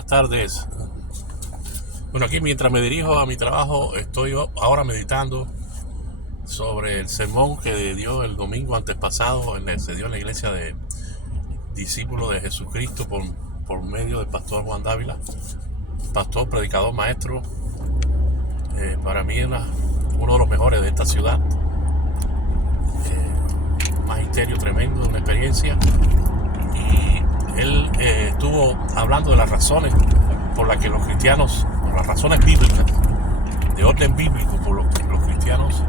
Buenas tardes. Bueno, aquí mientras me dirijo a mi trabajo, estoy ahora meditando sobre el sermón que dio el domingo antes pasado, se dio en la iglesia de discípulos de Jesucristo por medio del pastor Juan Dávila, pastor, predicador, maestro. Para mí es uno de los mejores de esta ciudad. Magisterio tremendo, una experiencia. Y él estuvo hablando de las razones por las que los cristianos, por las razones bíblicas, de orden bíblico, por lo que los cristianos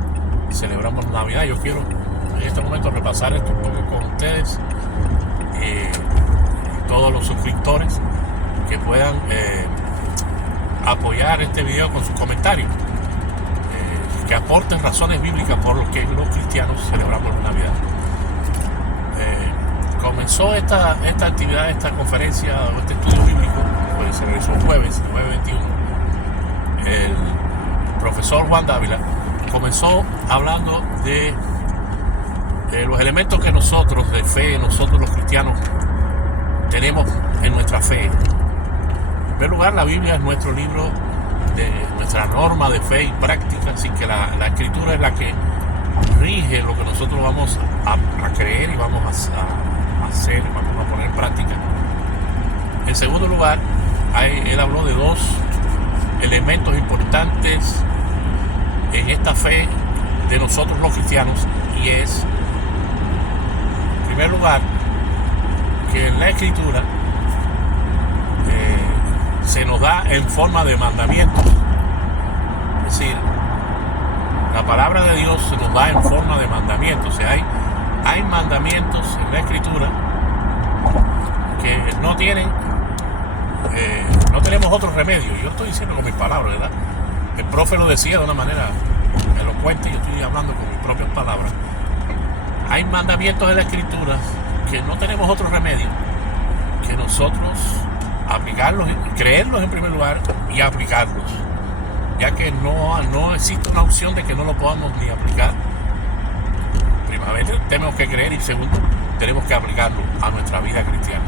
celebramos Navidad. Yo quiero en este momento repasar esto un poco con ustedes, todos los suscriptores que puedan apoyar este video con sus comentarios, que aporten razones bíblicas por lo que los cristianos celebramos Navidad. Comenzó esta actividad, esta conferencia, este estudio bíblico, pues se realizó jueves 9/21. El profesor Juan Dávila comenzó hablando de los elementos que nosotros de fe, nosotros los cristianos tenemos en nuestra fe. En primer lugar, la Biblia es nuestro libro de nuestra norma de fe y práctica, así que la escritura es la que rige lo que nosotros vamos a creer y vamos a hacer, vamos a poner en práctica. En segundo lugar, él habló de dos elementos importantes en esta fe de nosotros los cristianos, y es, en primer lugar, que en la escritura se nos da en forma de mandamientos. Es decir, la palabra de Dios se nos da en forma de mandamientos. O sea, hay mandamientos en la escritura que no tenemos otro remedio. Yo estoy diciendo con mis palabras, ¿verdad? El profe lo decía de una manera elocuente y yo estoy hablando con mis propias palabras. Hay mandamientos en la escritura que no tenemos otro remedio que nosotros aplicarlos, creerlos en primer lugar y aplicarlos, ya que no existe una opción de que no lo podamos ni aplicar. Primero tenemos que creer, y segundo, tenemos que aplicarlo a nuestra vida cristiana.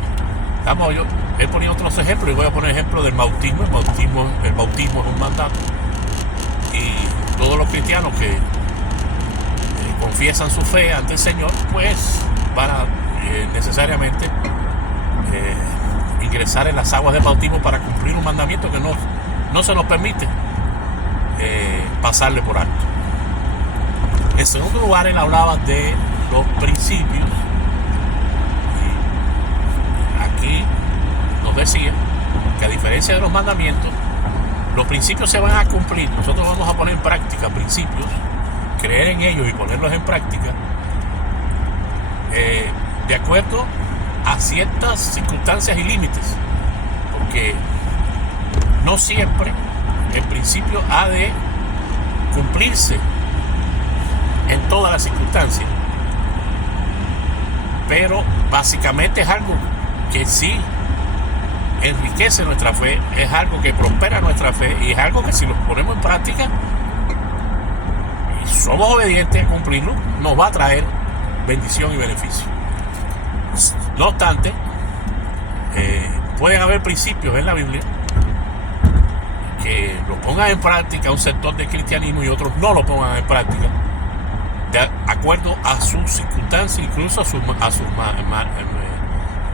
Yo he ponido otros ejemplos y voy a poner ejemplo del bautismo. El bautismo es un mandato, y todos los cristianos que confiesan su fe ante el Señor, pues van a necesariamente ingresar en las aguas del bautismo para cumplir un mandamiento que no se nos permite pasarle por alto. En segundo lugar, él hablaba de los principios, y aquí nos decía que a diferencia de los mandamientos, los principios se van a cumplir. Nosotros vamos a poner en práctica principios, creer en ellos y ponerlos en práctica de acuerdo a ciertas circunstancias y límites, porque no siempre el principio ha de cumplirse en todas las circunstancias, pero básicamente es algo que sí enriquece nuestra fe, es algo que prospera nuestra fe, y es algo que si lo ponemos en práctica y somos obedientes a cumplirlo, nos va a traer bendición y beneficio. No obstante, pueden haber principios en la Biblia que lo pongan en práctica un sector del cristianismo y otros no lo pongan en práctica, de acuerdo a sus circunstancias, incluso a sus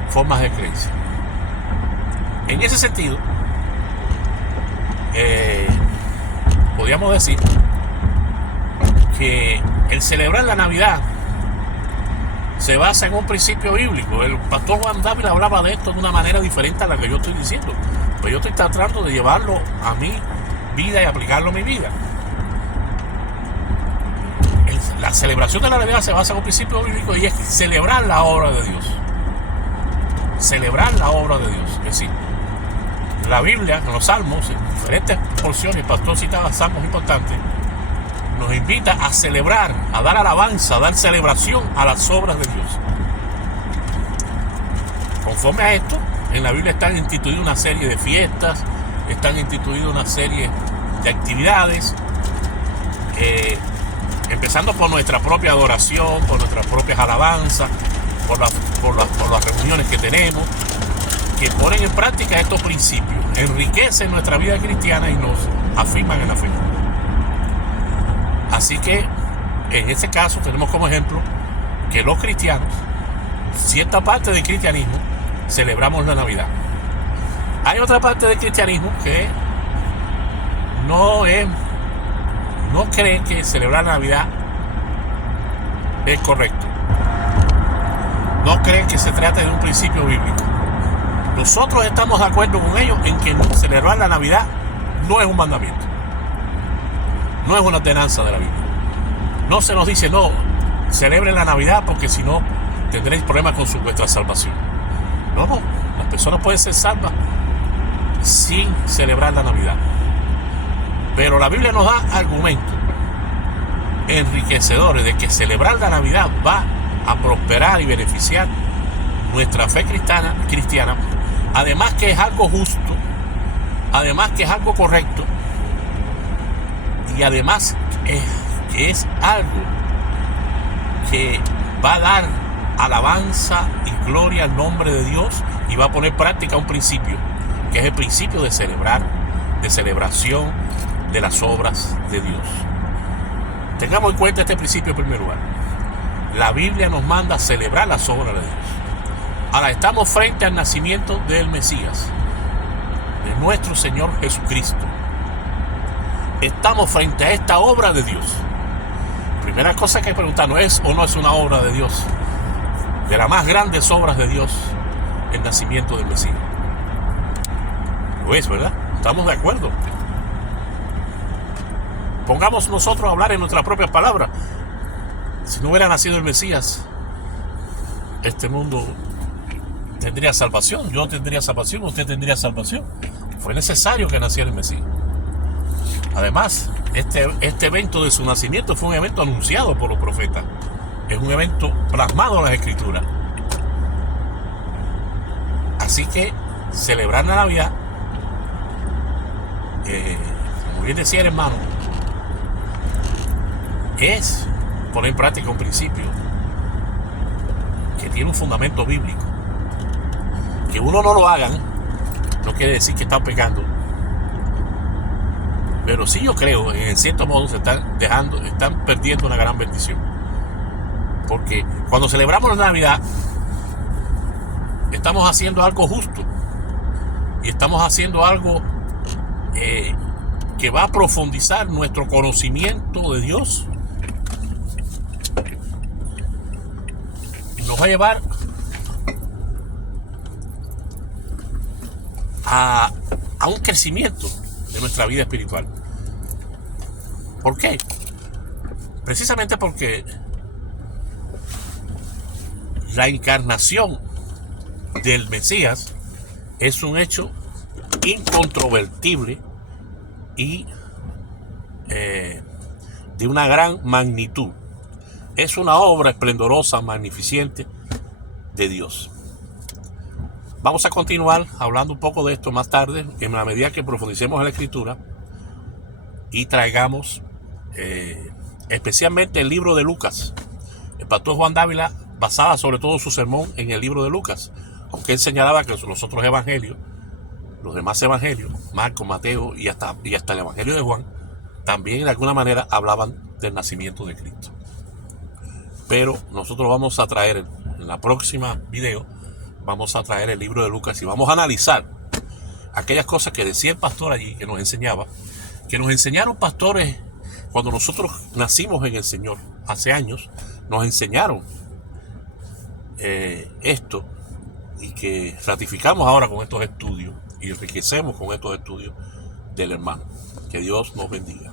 formas de creencia. En ese sentido, podríamos decir que el celebrar la Navidad se basa en un principio bíblico. El pastor Juan Dávila hablaba de esto de una manera diferente a la que yo estoy diciendo, pero yo estoy tratando de llevarlo a mi vida y aplicarlo a mi vida. La celebración de la Navidad se basa en un principio bíblico, y es celebrar la obra de Dios. Celebrar la obra de Dios. Es decir, la Biblia, en los Salmos, en diferentes porciones, el pastor citaba salmos importantes, nos invita a celebrar, a dar alabanza, a dar celebración a las obras de Dios. Conforme a esto, en la Biblia están instituidas una serie de fiestas, están instituidas una serie de actividades, empezando por nuestra propia adoración, por nuestras propias alabanzas, por las reuniones que tenemos, que ponen en práctica estos principios, enriquecen nuestra vida cristiana y nos afirman en la fe. Así que en este caso tenemos como ejemplo que los cristianos, cierta parte del cristianismo, celebramos la Navidad. Hay otra parte del cristianismo que no cree que celebrar la Navidad es correcto. No creen que se trata de un principio bíblico. Nosotros estamos de acuerdo con ellos en que celebrar la Navidad no es un mandamiento. No es una ordenanza de la Biblia. No se nos dice, no, celebren la Navidad porque si no tendréis problemas con vuestra salvación. No, las personas pueden ser salvas sin celebrar la Navidad. Pero la Biblia nos da argumentos enriquecedores de que celebrar la Navidad va a prosperar y beneficiar nuestra fe cristiana, además que es algo justo, además que es algo correcto, y además que es algo que va a dar alabanza y gloria al nombre de Dios y va a poner en práctica un principio, que es el principio de celebrar, de celebración de las obras de Dios. Tengamos en cuenta este principio en primer lugar. La Biblia nos manda a celebrar las obras de Dios. Ahora estamos frente al nacimiento del Mesías, de nuestro Señor Jesucristo. Estamos frente a esta obra de Dios. Primera cosa que hay que preguntarnos, ¿es o no es una obra de Dios? De las más grandes obras de Dios, el nacimiento del Mesías. Lo es, ¿verdad? Estamos de acuerdo. Pongamos nosotros a hablar en nuestras propias palabras. Si no hubiera nacido el Mesías, este mundo tendría salvación. Yo tendría salvación, usted tendría salvación. Fue necesario que naciera el Mesías. Además, este evento de su nacimiento fue un evento anunciado por los profetas. Es un evento plasmado en las Escrituras. Así que celebrar la Navidad, como bien decía el hermano, es poner en práctica un principio que tiene un fundamento bíblico. Que uno no lo hagan no quiere decir que están pecando, pero sí yo creo en cierto modo se están perdiendo una gran bendición, porque cuando celebramos la Navidad estamos haciendo algo justo y estamos haciendo algo que va a profundizar nuestro conocimiento de Dios. Nos va a llevar a un crecimiento de nuestra vida espiritual. ¿Por qué? Precisamente porque la encarnación del Mesías es un hecho incontrovertible y de una gran magnitud. Es una obra esplendorosa, magnificente de Dios. Vamos a continuar hablando un poco de esto más tarde, en la medida que profundicemos en la Escritura y traigamos especialmente el libro de Lucas. El pastor Juan Dávila basaba sobre todo su sermón en el libro de Lucas, aunque él señalaba que los otros evangelios, los demás evangelios, Marcos, Mateo y hasta el evangelio de Juan, también de alguna manera hablaban del nacimiento de Cristo. Pero nosotros vamos a traer en la próxima video, vamos a traer el libro de Lucas y vamos a analizar aquellas cosas que decía el pastor allí, que nos enseñaba, que nos enseñaron pastores cuando nosotros nacimos en el Señor hace años. Nos enseñaron esto y que ratificamos ahora con estos estudios y enriquecemos con estos estudios del hermano. Que Dios nos bendiga.